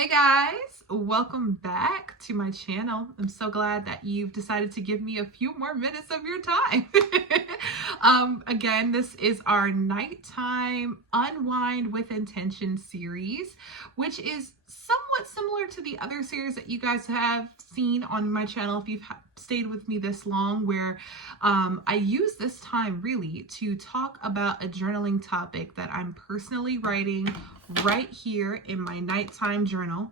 Hey guys, welcome back to my channel. I'm so glad that you've decided to give me a few more minutes of your time. Again, this is our nighttime unwind with intention series, which is somewhat similar to the other series that you guys have seen on my channel if you've stayed with me this long, where I use this time really to talk about a journaling topic that I'm personally writing right here in my nighttime journal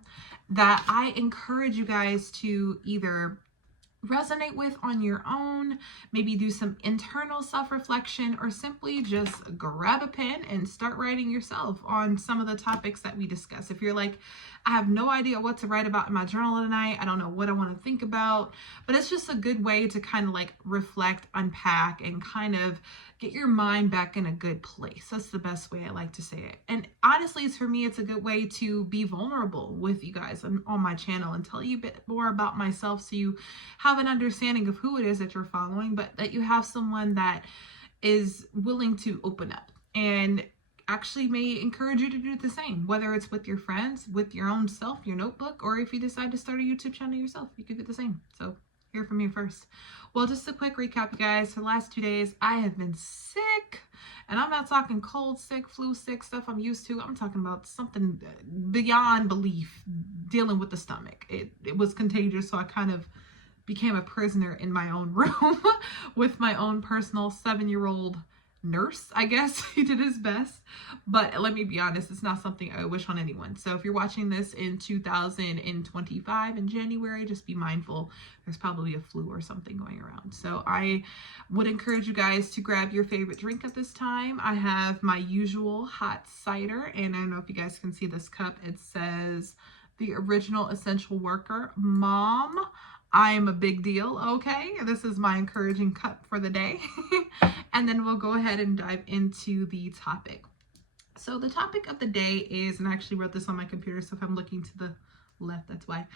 that I encourage you guys to either resonate with on your own, maybe do some internal self-reflection, or simply just grab a pen and start writing yourself on some of the topics that we discuss. If you're like, I have no idea what to write about in my journal tonight, I don't know what I want to think about, but it's just a good way to kind of like reflect, unpack, and kind of get your mind back in a good place. That's the best way I like to say it. And honestly, it's for me, it's a good way to be vulnerable with you guys on my channel and tell you a bit more about myself, so you have an understanding of who it is that you're following, but that you have someone that is willing to open up and actually may encourage you to do the same, whether it's with your friends, with your own self, your notebook, or if you decide to start a YouTube channel yourself, you could do the same. So hear from me first. Well, just a quick recap, you guys. For the last 2 days, I have been sick, and I'm not talking cold sick, flu sick stuff I'm used to. I'm talking about something beyond belief, dealing with the stomach. It was contagious, so I kind of became a prisoner in my own room with my own personal 7-year-old nurse, I guess. He did his best, but let me be honest, it's not something I wish on anyone. So if you're watching this in 2025 in January, just be mindful. There's probably a flu or something going around. So I would encourage you guys to grab your favorite drink at this time. I have my usual hot cider, and I don't know if you guys can see this cup. It says the original essential worker, Mom, I am a big deal, okay? This is my encouraging cup for the day. And then we'll go ahead and dive into the topic. So the topic of the day is, and I actually wrote this on my computer, so if I'm looking to the left, that's why.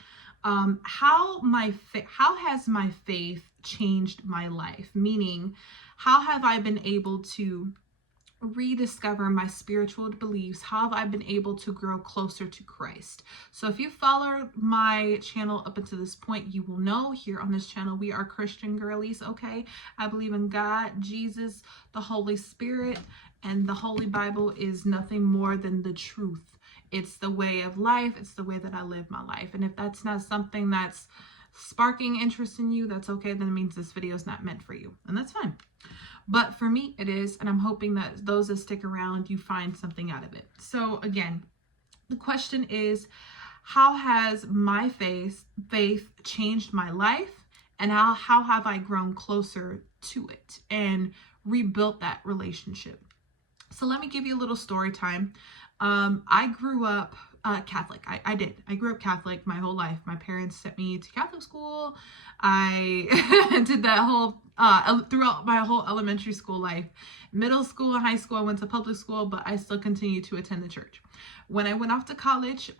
How has my faith changed my life? Meaning, how have I been able to rediscover my spiritual beliefs? How have I been able to grow closer to Christ? So if you followed my channel up until this point, you will know here on this channel we are Christian girlies, okay? I believe in God, Jesus, the Holy Spirit, and the Holy Bible is nothing more than the truth. It's the way of life. It's the way that I live my life. And if that's not something that's sparking interest in you, that's okay. Then it means this video is not meant for you, and that's fine. But for me, it is, and I'm hoping that those that stick around, you find something out of it. So again, the question is, how has my faith changed my life, and how have I grown closer to it and rebuilt that relationship? So let me give you a little story time. I grew up Catholic. I did. I grew up Catholic my whole life. My parents sent me to Catholic school. I did that whole throughout my whole elementary school life. Middle school and high school, I went to public school, but I still continued to attend the church. When I went off to college,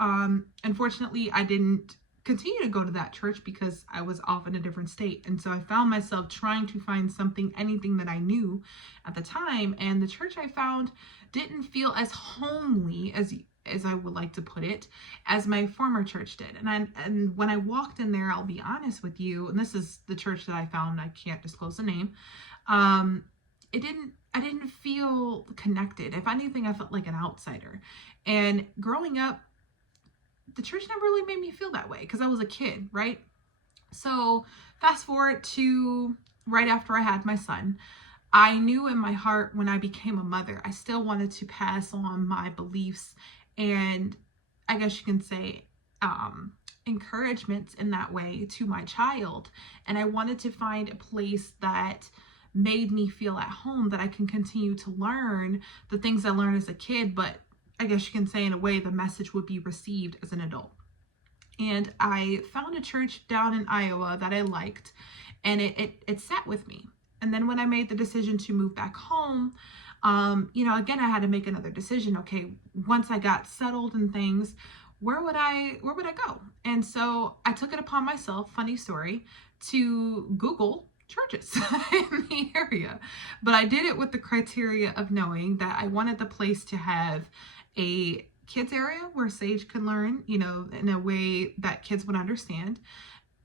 unfortunately, I didn't continue to go to that church because I was off in a different state. And so I found myself trying to find something, anything that I knew at the time. And the church I found didn't feel as homely as I would like to put it, as my former church did. And when I walked in there, I'll be honest with you, and this is the church that I found, I can't disclose the name. I didn't feel connected. If anything, I felt like an outsider. And growing up, the church never really made me feel that way because I was a kid, right? So fast forward to right after I had my son, I knew in my heart when I became a mother, I still wanted to pass on my beliefs and, I guess you can say, encouragements in that way to my child. And I wanted to find a place that made me feel at home, that I can continue to learn the things I learned as a kid, but I guess you can say in a way the message would be received as an adult. And I found a church down in Iowa that I liked, and it sat with me. And then when I made the decision to move back home, again, I had to make another decision. Okay, once I got settled and things, where would I go? And so I took it upon myself, funny story, to Google churches in the area. But I did it with the criteria of knowing that I wanted the place to have a kids area where Sage can learn, you know, in a way that kids would understand.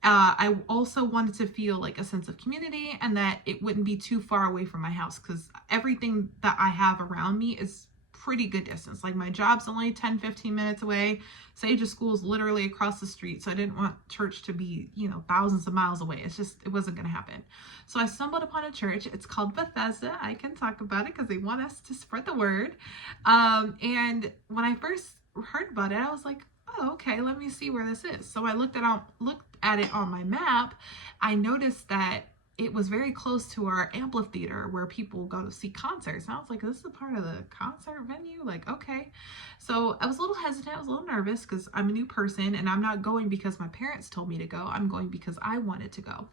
I also wanted to feel like a sense of community and that it wouldn't be too far away from my house, because everything that I have around me is pretty good distance. Like my job's only 10-15 minutes away. Sage's school is literally across the street. So I didn't want church to be, you know, thousands of miles away. It wasn't going to happen. So I stumbled upon a church. It's called Bethesda. I can talk about it because they want us to spread the word. And when I first heard about it, I was like, oh, okay, let me see where this is. So I looked at it on my map. I noticed that it was very close to our amphitheater where people go to see concerts. And I was like, this is a part of the concert venue? Like, okay. So I was a little hesitant. I was a little nervous because I'm a new person and I'm not going because my parents told me to go. I'm going because I wanted to go.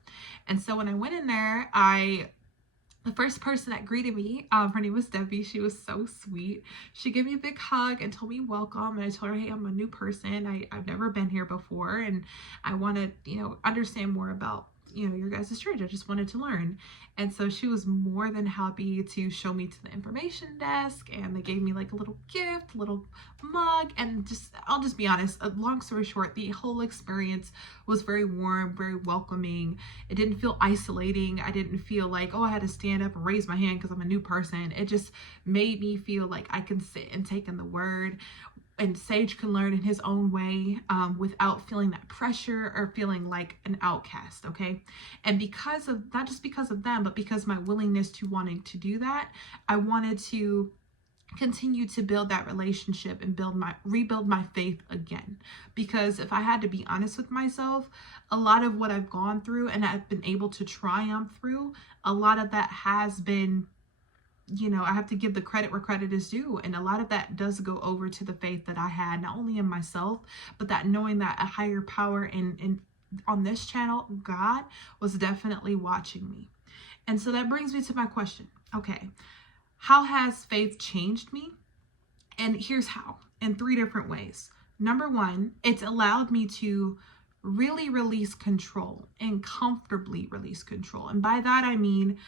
And so when I went in there, the first person that greeted me, her name was Debbie. She was so sweet. She gave me a big hug and told me welcome. And I told her, hey, I'm a new person. I've never been here before. And I want to, you know, understand more about, you know, your guys' church. I just wanted to learn. And so she was more than happy to show me to the information desk, and they gave me like a little gift, little mug, and I'll just be honest, long story short, the whole experience was very warm, very welcoming. It didn't feel isolating. I didn't feel like, oh, I had to stand up and raise my hand because I'm a new person. It just made me feel like I can sit and take in the word, and Sage can learn in his own way, without feeling that pressure or feeling like an outcast, okay? And because of, not just because of them, but because my willingness to wanting to do that, I wanted to continue to build that relationship and rebuild my faith again. Because if I had to be honest with myself, a lot of what I've gone through and I've been able to triumph through, a lot of that has been, you know, I have to give the credit where credit is due. And a lot of that does go over to the faith that I had, not only in myself, but that knowing that a higher power in on this channel, God, was definitely watching me. And so that brings me to my question. Okay, how has faith changed me? And here's how, in 3 different ways. Number 1, it's allowed me to really release control and comfortably release control. And by that, I mean,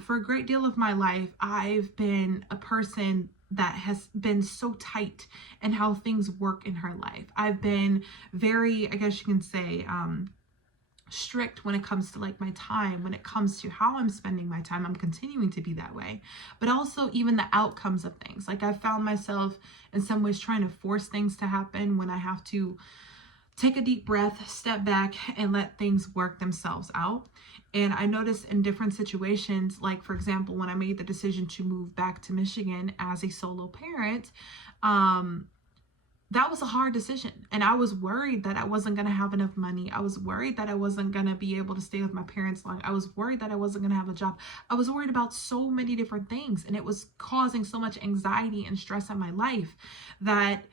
for a great deal of my life, I've been a person that has been so tight in how things work in her life. I've been very, I guess you can say, strict when it comes to like my time, when it comes to how I'm spending my time. I'm continuing to be that way, but also even the outcomes of things. Like I found myself in some ways trying to force things to happen when I have to take a deep breath, step back, and let things work themselves out. And I noticed in different situations, like for example, when I made the decision to move back to Michigan as a solo parent, that was a hard decision. And I was worried that I wasn't going to have enough money. I was worried that I wasn't going to be able to stay with my parents long. I was worried that I wasn't going to have a job. I was worried about so many different things. And it was causing so much anxiety and stress in my life that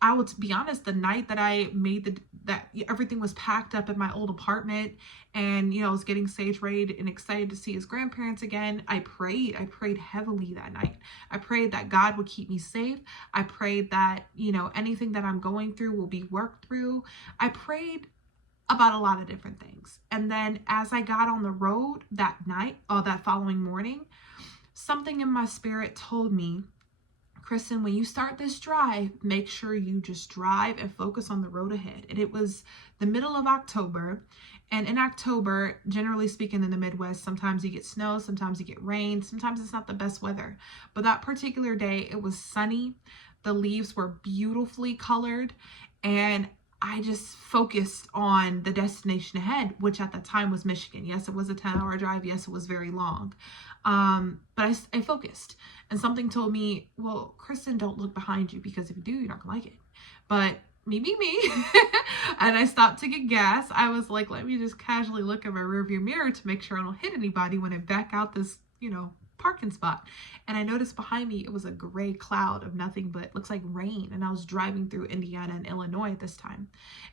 I would be honest, the night that I made that everything was packed up in my old apartment, and I was getting Sage ready and excited to see his grandparents again, I prayed heavily that night. I prayed that God would keep me safe. I prayed that anything that I'm going through will be worked through. I prayed about a lot of different things. And then as I got on the road that night, or that following morning, something in my spirit told me, Kristen, when you start this drive, make sure you just drive and focus on the road ahead. And it was the middle of October. And in October, generally speaking in the Midwest, sometimes you get snow, sometimes you get rain, sometimes it's not the best weather. But that particular day, it was sunny. The leaves were beautifully colored. And I just focused on the destination ahead, which at the time was Michigan. Yes, it was a 10-hour drive. Yes, it was very long. But I focused, and something told me, well, Kristen, don't look behind you, because if you do, you're not gonna like it. But me. And I stopped to get gas. I was like, let me just casually look at my rearview mirror to make sure I don't hit anybody when I back out this, parking spot. And I noticed behind me, it was a gray cloud of nothing but looks like rain. And I was driving through Indiana and Illinois at this time.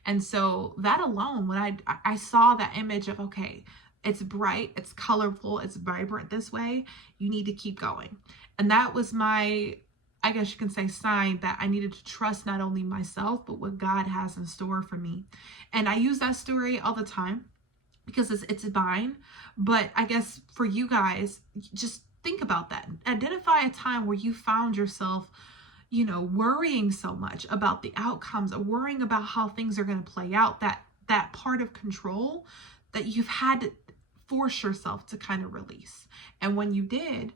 And so that alone, when I saw that image of, okay, it's bright, it's colorful, it's vibrant this way, you need to keep going. And that was my, I guess you can say, sign that I needed to trust not only myself, but what God has in store for me. And I use that story all the time because it's mine. But I guess for you guys, just think about that. Identify a time where you found yourself, worrying so much about the outcomes, or worrying about how things are going to play out, that part of control that you've had to force yourself to kind of release. And when you did,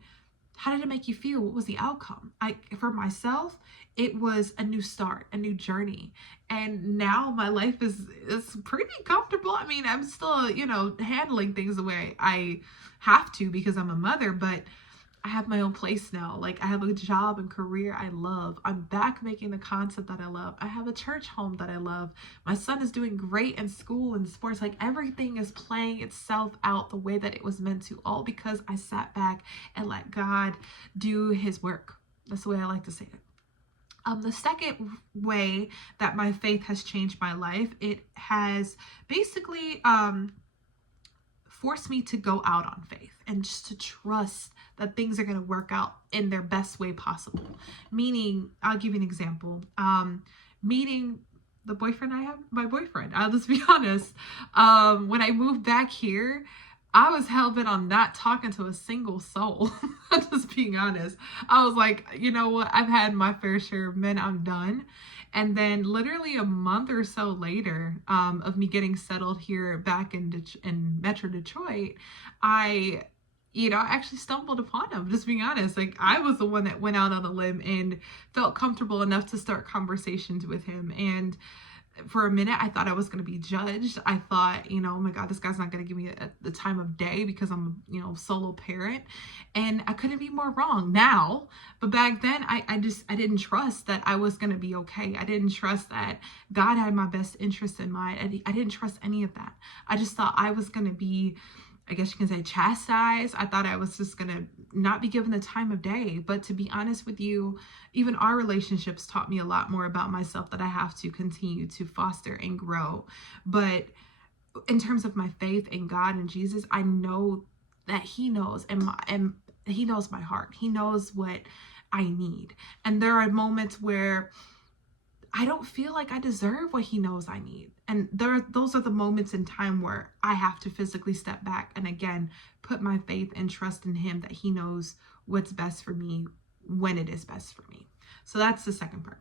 how did it make you feel? What was the outcome? For myself, it was a new start, a new journey. And now my life is pretty comfortable. I mean, I'm still, handling things the way I have to because I'm a mother, but I have my own place now. Like, I have a job and career I love. I'm back making the content that I love. I have a church home that I love. My son is doing great in school and sports. Like, everything is playing itself out the way that it was meant to, all because I sat back and let God do his work. That's the way I like to say it. The second way that my faith has changed my life, it has basically forced me to go out on faith and just to trust that things are going to work out in their best way possible. Meaning, I'll give you an example. Meeting the boyfriend I have, my boyfriend, I'll just be honest. When I moved back here, I was hell-bent on not talking to a single soul. Just being honest. I was like, you know what? I've had my fair share of men. I'm done. And then literally a month or so later, of me getting settled here back in Metro Detroit, I actually stumbled upon him. Just being honest, like, I was the one that went out on a limb and felt comfortable enough to start conversations with him. And for a minute, I thought I was going to be judged. I thought, oh my God, this guy's not going to give me the time of day because I'm, solo parent. And I couldn't be more wrong now. But back then, I didn't trust that I was going to be okay. I didn't trust that God had my best interest in mind. I didn't trust any of that. I just thought I was going to be, I guess you can say, chastised. I thought I was just going to not be given the time of day. But to be honest with you, even our relationships taught me a lot more about myself that I have to continue to foster and grow. But in terms of my faith in God and Jesus, I know that he knows, and he knows my heart. He knows what I need. And there are moments where I don't feel like I deserve what he knows I need. And those are the moments in time where I have to physically step back and again, put my faith and trust in him that he knows what's best for me when it is best for me. So that's the second part.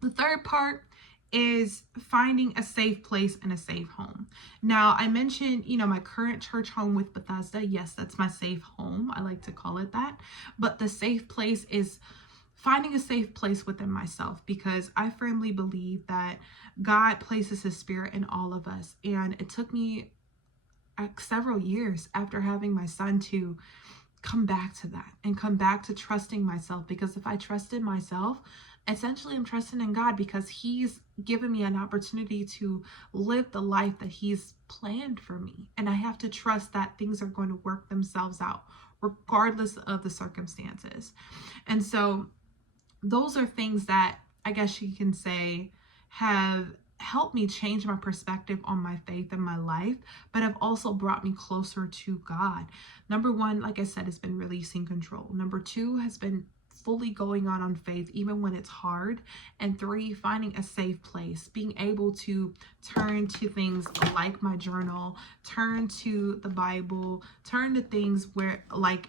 The third part is finding a safe place and a safe home. Now, I mentioned, my current church home with Bethesda. Yes, that's my safe home. I like to call it that. But the safe place is finding a safe place within myself, because I firmly believe that God places his spirit in all of us. And it took me several years after having my son to come back to that and come back to trusting myself. Because if I trusted myself, essentially I'm trusting in God, because he's given me an opportunity to live the life that he's planned for me. And I have to trust that things are going to work themselves out regardless of the circumstances. And so those are things that I guess you can say have helped me change my perspective on my faith and my life, but have also brought me closer to God. Number one, like I said, has been releasing control. Number two has been fully going on faith, even when it's hard. And three, finding a safe place, being able to turn to things like my journal, turn to the Bible, turn to things where, like,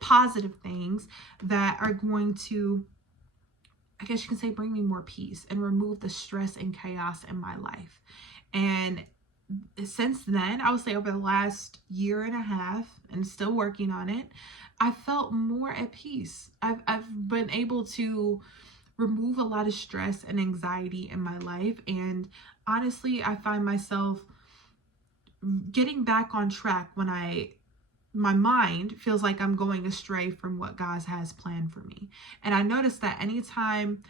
positive things that are going to, I guess you can say, bring me more peace and remove the stress and chaos in my life. And since then, I would say over the last year and a half, and still working on it, I felt more at peace. I've been able to remove a lot of stress and anxiety in my life. And honestly, I find myself getting back on track when my mind feels like I'm going astray from what God has planned for me. And I noticed that anytime,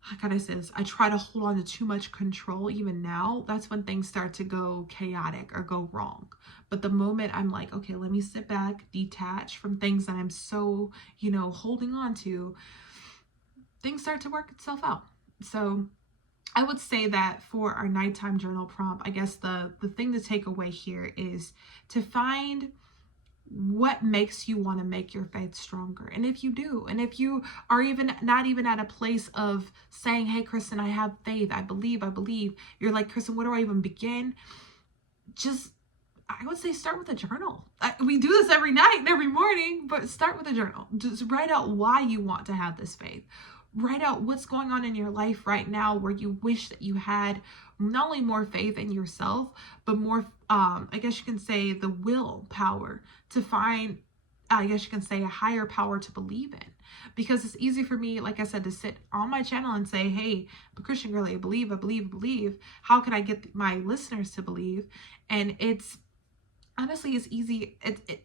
how can I say this, I try to hold on to too much control, even now, that's when things start to go chaotic or go wrong. But the moment I'm like, okay, let me sit back, detach from things that I'm so, holding on to, things start to work itself out. So I would say that for our nighttime journal prompt, I guess the thing to take away here is to find what makes you want to make your faith stronger. And if you do, and if you are even not even at a place of saying, hey, Kristen, I have faith, I believe, you're like, Kristen, where do I even begin? I would say start with a journal. We do this every night and every morning, but start with a journal. Just write out why you want to have this faith. write out what's going on in your life right now where you wish that you had not only more faith in yourself, but more, I guess you can say, the willpower to find, I guess you can say, a higher power to believe in. Because it's easy for me, like I said, to sit on my channel and say, hey, I'm a Christian girl, I believe, I believe, I believe. How can I get my listeners to believe? And it's honestly, it's easy.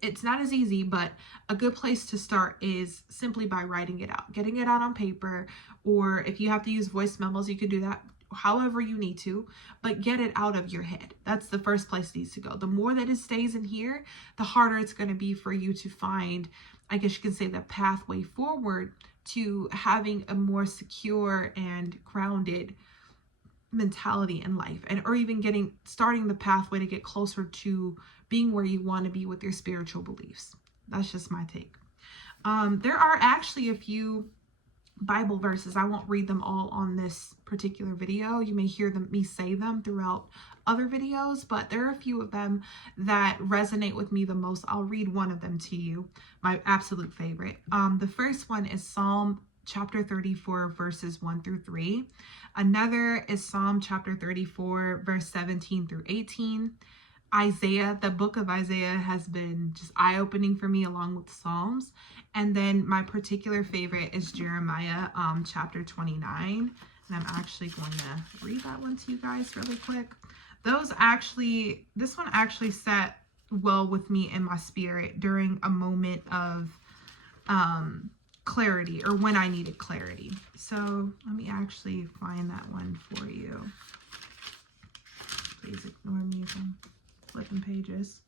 It's not as easy, but a good place to start is simply by writing it out, getting it out on paper, or if you have to use voice memos, you can do that however you need to, but get it out of your head. That's the first place it needs to go. The more that it stays in here, the harder it's going to be for you to find, I guess you can say, the pathway forward to having a more secure and grounded mentality in life, and or even starting the pathway to get closer to being where you want to be with your spiritual beliefs. That's just my take. There are actually a few Bible verses. I won't read them all on this particular video. You may hear me say them throughout other videos, but there are a few of them that resonate with me the most. I'll read one of them to you, my absolute favorite. The first one is Psalm chapter 34, verses 1 through 3. Another is Psalm chapter 34, verse 17 through 18. Isaiah, the book of Isaiah has been just eye-opening for me, along with Psalms. And then my particular favorite is Jeremiah chapter 29. And I'm actually going to read that one to you guys really quick. This one actually sat well with me in my spirit during a moment of clarity, or when I needed clarity. So let me actually find that one for you. Please ignore me if I'm flipping pages.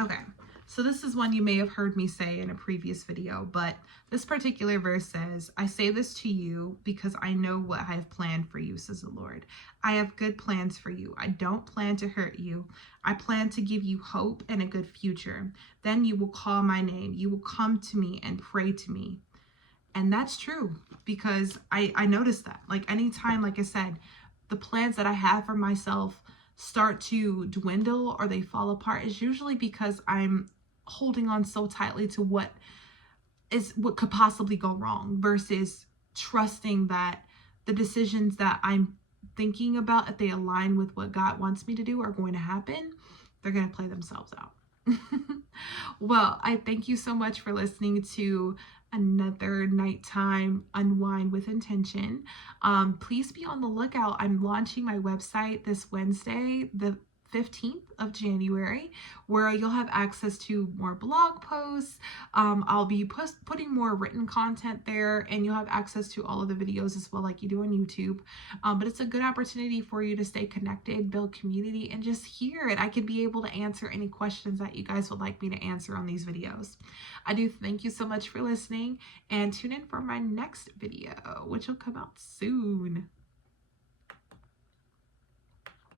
Okay, so this is one you may have heard me say in a previous video, but this particular verse says, I say this to you because I know what I have planned for you, says the Lord. I have good plans for you. I don't plan to hurt you. I plan to give you hope and a good future. Then you will call my name. You will come to me and pray to me. And that's true, because I noticed that. Like anytime, like I said, the plans that I have for myself start to dwindle or they fall apart, is usually because I'm holding on so tightly to what could possibly go wrong, versus trusting that the decisions that I'm thinking about, if they align with what God wants me to do, are going to happen. They're going to play themselves out. Well, I thank you so much for listening to another nighttime unwind with intention. Please be on the lookout. I'm launching my website this Wednesday, the 15th of January, where you'll have access to more blog posts. I'll be putting more written content there, and you'll have access to all of the videos as well, like you do on YouTube. But it's a good opportunity for you to stay connected, build community, and just hear it. I could be able to answer any questions that you guys would like me to answer on these videos. I do thank you so much for listening, and tune in for my next video, which will come out soon.